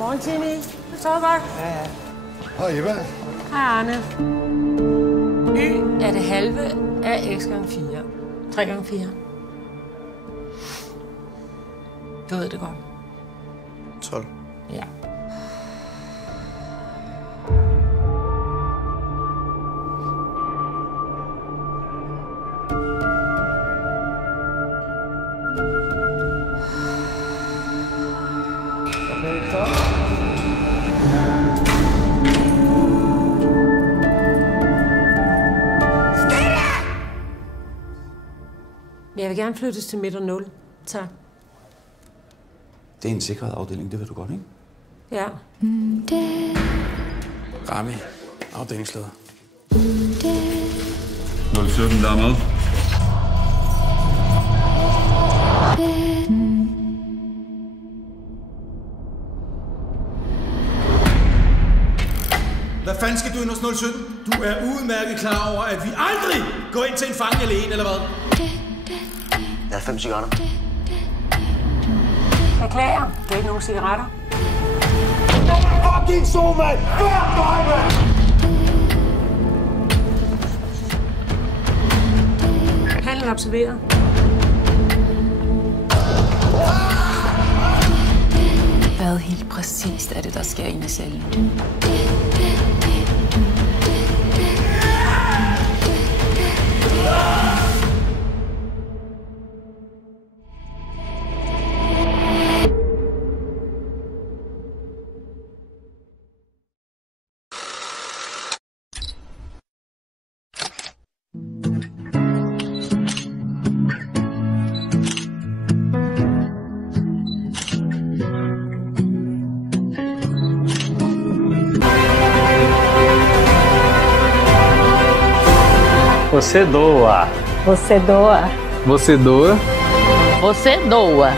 Morgen, Timmy. Du sover godt? Ja. Hej, Eva. Hej, Arne. Y er det halve af x gange 4. 3 gange 4. Du ved det godt. 12. Ja. Okay, stop. Jeg vil gerne flyttes til midt og 0. Tak. Det er en sikret afdeling, det ved du godt, ikke? Ja. Rami, afdelingsleder. 07, der er med. Hvad fanden skal du ind hos 017? Du er udmærket klar over, at vi aldrig går ind til en fange alene, eller hvad? Jeg har 5 cigaretter. Beklager. Det er ikke nogen cigaretter. Fucking så, mand! Fuck dig, mand! Handlen observeret. Hvad helt præcist er det, der sker inde i cellen? Você doa. Você doa. Você doa. Você doa.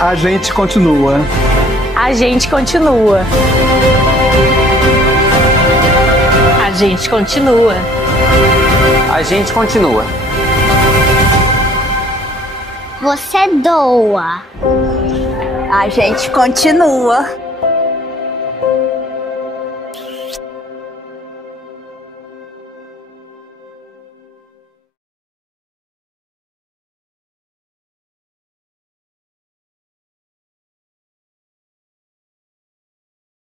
A gente continua. A gente continua. A gente continua. A gente continua. Você doa. A gente continua.